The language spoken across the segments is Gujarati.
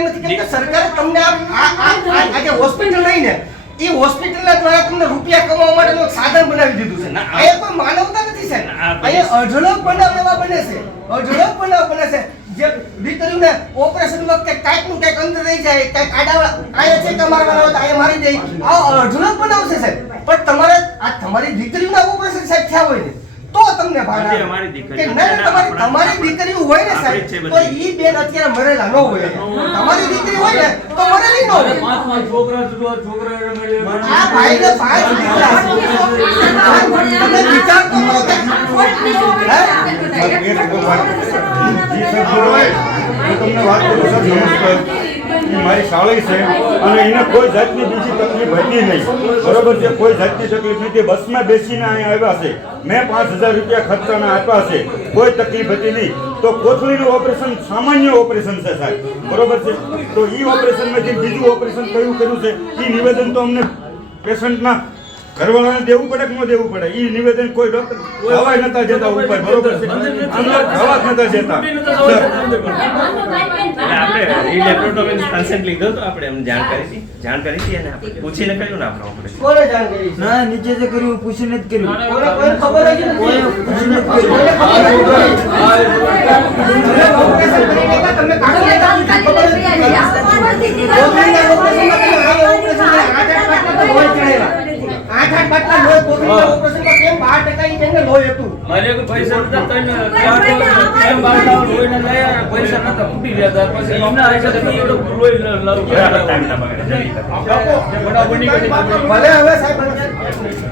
એમ નથી કેમ કે સરકારે તમને આ આ- જે હોસ્પિટલ રહી ને એ હોસ્પિટલના દ્વારા તમને રૂપિયા કમાવા માટેનું એક સાધન બનાવી દીધું છે. આ- કોઈ માનવતા નથી છે આ અઢળક બનાવ એવા બને છે. અઢળક બનાવ બને છે. જે દીકરીઓને ઓપરેશન વખતે કાંઈકનું કાંઈક અંદર રહી જાય કાંઈક આડા અહીંયા છે તમારા હોય તો મારી જાય આ અઢળક બનાવશે સાહેબ. પણ તમારે આ તમારી દીકરીઓના ઓપરેશન સાહેબ થયા હોય ને તો તમને ભાન આવે. અમારી કે ના, ના, તમારી તમારી દીકરી હોય ને સાહેબ. તો ઈ બેન અત્યારે મરેલા ન હોય. તમારી દીકરી હોય ને તો મરેલી ન હોય. પાંચ પાંચ છોકરા છોકરા છોકરા. આ ભાઈને પાંચ દીકરા. તમે વિચાર તો કરો કે હે? તમને વાત કરું સર નમસ્કાર. એ મારી સાળી છે અને એને કોઈ જાતની બીજી તકલીફ હતી નહીં. બરોબર છે? કોઈ જાતની તકલીફ નથી. બસમાં બેસીને અહીંયા આવ્યા છે. મેં પાંચ હજાર રૂપિયા ખર્ચાના આપ્યા છે. કોઈ તકલીફ હતી નહીં. તો કોથળીનું ઓપરેશન સામાન્ય ઓપરેશન છે સાહેબ. બરોબર છે? તો એ ઓપરેશનમાંથી બીજું ઓપરેશન કયું કર્યું છે એ નિવેદન તો અમને પેશન્ટના ઘરવાળાને દેવું પડે કે ન દેવું પડે? એ નિવેદન કોઈ ડોક્ટર દવા નતા જતા ઉપર. બરોબર છે? અંદર હવા નતા જતા આપણે એ લેપ્રોટોમી કન્સેન્ટ લીધો તો આપણે એમ જાણ કરી હતી. જાણ કરી હતી અને આપણે પૂછીને કર્યું ને આપણે ઓપરેશન કોને જાણ કરી ના નીચે તો કર્યું પૂછીને જ કર્યું. કોને કોઈ ખબર જ નથી. પૂછીને જ કર્યું ખબર જ નથી. તમે ઓપરેશન કરી લેતા, તમને કાઢી લેતા, ખબર જ નથી. કોથળીના ઓપરેશનમાં તમે આ ઓપરેશનમાં આઠ આઠ બાટલા તો લોહી ચડાવ્યા. આઠ આઠ બાટલા લોહી કોથળીના ઓપરેશનમાં કેમ બાર ટકા ઈ બેનને લોહી હતું? મારે કોઈ પૈસા નતા ત્રણ ચાર દિવસ કેમ બાર લાવો લોહીને લઈ આવ્યા, પૈસા નતા ફૂટી ગયા હતા. પછી એમના પૈસાથી એ લોકો લોહી લ- લ- બરાબર ટાઈમ ના બગાડે જલ્દી કરો. જે બનાવ બની ગયો છે, ભલે હવે સાહેબ ભલે.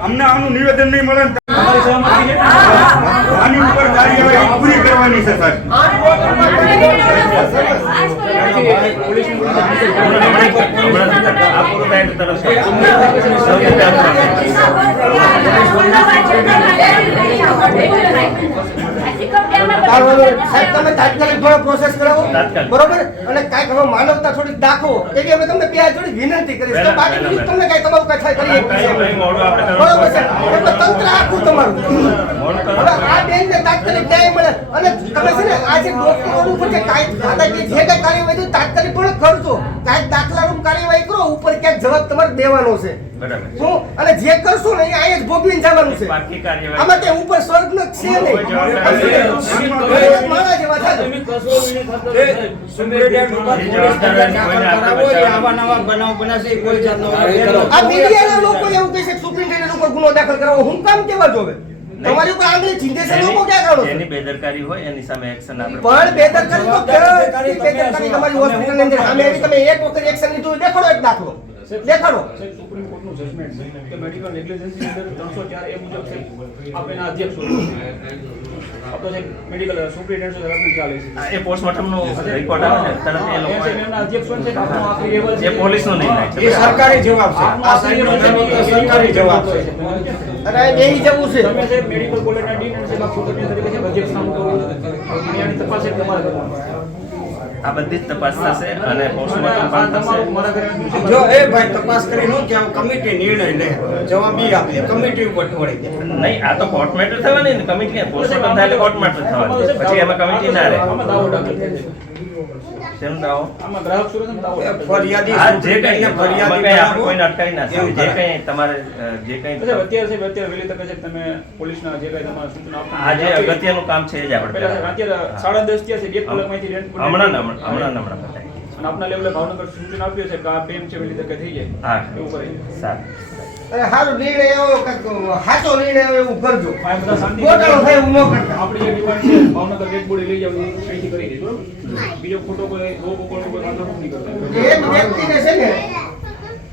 અમને આનું નિવેદન નહીં મળે? આની ઉપર કાર્યવાહી પૂરી કરવાની છે સાહેબ. સાહેબ તમે તાત્કાલિક થોડો પ્રોસેસ કરાવો બરોબર. અને કાંઈક હવે માનવતા થોડીક દાખવો એવી અમે તમને બે જોડી વિનંતી કરીશ તો બાકી બીજું તમને કાંઈ તમારું કાંઈ બરોબર એટલે તંત્ર આખું હવે આ બેનને તાત્કાલિક ન્યાય મળે અને તમે છે ને આ જે ડોક્ટરોનું ઉપર જે કાંઈ દાદાગીરી જે કાંઈ કાર્યવાહી થયું તાત્કાલિક પણ કરજો કાંઈક દાખલારૂપ કાર્યવાહી કરો ઉપર ક્યાંક જવાબ તમારે દેવાનો છે શું? અને જે કરશો ને અહીંયા જ ભોગવીને જવાનું છે. આમાં તે ઉપર સ્વર્ગ નો છે નહીં. મારા જેવા લોકો એવું કહે છે કે સુપ્રિન્ટેન્ડન્ટ ઉપર ગુનો દાખલ કરાવો. હું કામ કેવા જોવે? તમારી ઉપર આંગળી ચીંધે છે લોકો ક્યાં કરો એની બેદરકારી હોય એની સામે એક્શન આપણે પણ બેદરકારી તો બેદરકારી તમારી હોસ્પિટલની અંદર સામે આવી તમે એક વખત એક્શન લીધું દેખાડો એક દાખલો. દેખાડો. સુપ્રીમ કોર્ટનું જજમેન્ટ છે. કે મેડિકલ નેગ્લિજન્સની અંદર 304 એ મુજબ છે. આપણે એના અધ્યક્ષ છો આપણો જે મેડિકલ સુપ્રિન્ટેન્ડન્ટ છે ચાલે છે. આ એ પોસ્ટમોર્ટમનો રિપોર્ટ આવે છે. તરત એ લોકો છે, એમના અધ્યક્ષ છે કે આપણો આખરી લેવલ છે. એ પોલીસનો નિર્ણય છે. એ સરકારી જવાબ છે. આ સરકારી સરકારી જવાબ છે. અને આ બેહી જવું છે. તમે છે મેડિકલ કોલેજના ડીન અને સેવા તરીકે છે અધ્યક્ષ નામ તો દુનિયાની તપાસ તમારે કરવાની. આ બધી જ તપાસ થશે અને પોસ્ટમોર્ટમ પણ થશે. જો એ ભાઈ તપાસ કરી નો કે કમિટી નિર્ણય લે જવાબ આપે કમિટી ઉપર છોડી દે. નહીં આ તો કોર્ટ મેટર થવાની ને કમિટી પોસ્ટમોર્ટમ થાય એટલે કોર્ટ મેટર થવાની. પછી એમાં કમિટી ના રહે. આમાં દાવો દાખલ થાય છે. શેનો દાવો આમાં ગ્રાહક સુરક્ષા દાવો એ દાખલ થાય છે. ફરિયાદી જે કઈ ફરિયાદી આપણે કોઈને અટકાવી ના એવું જે કરાય. તમારે જે કઈ અત્યારે સાહેબ, અત્યારે વહેલી તકે છે તમે પોલીસના જે કઈ તમારા સૂચના આપો આ જે અગત્યનું કામ છે એ જ આપણે પહેલા અત્યારે સાડા દસ થયા છે એક કલાકમાંથી રેન્ટ હમણાં હમણાં હમણાં ને હમણાં પતાવી. અને આપના લેવલે ભાવનગર સૂચન આપ્યું છે કે આ પેમ છે વેલી તકે થઈ જાય. હા. એવું કરી. સારું. નિર્ણય આવ્યો સાચો નિર્ણય આવ્યો એવું કરજો. ગોટાળો થાય એવું ન કરતા. આપણી જે ડિમાન્ડ છે ભાવનગર રેડ બોડી લઈ જાવ અહીંથી કરી દઈશ બરોબર બીજો ખોટો કોઈ રોગ ઉપર કોઈ વાંધો નથી કરતા એક વ્યક્તિને છે ને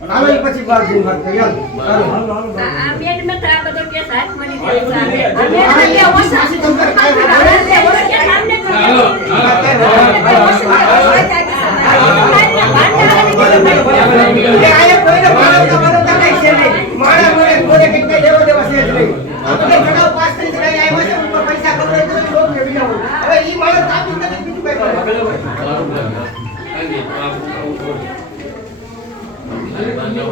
આવે ને પછી બાર જઈને વાત કરીએ હાલો. હાલો. આ બેન મેં તો આ બધો હાથ હા, એ બધું ગયો છે. છે. આ બેન કે કાંઈ આ વાંધો બેન કે સામને જ આગળ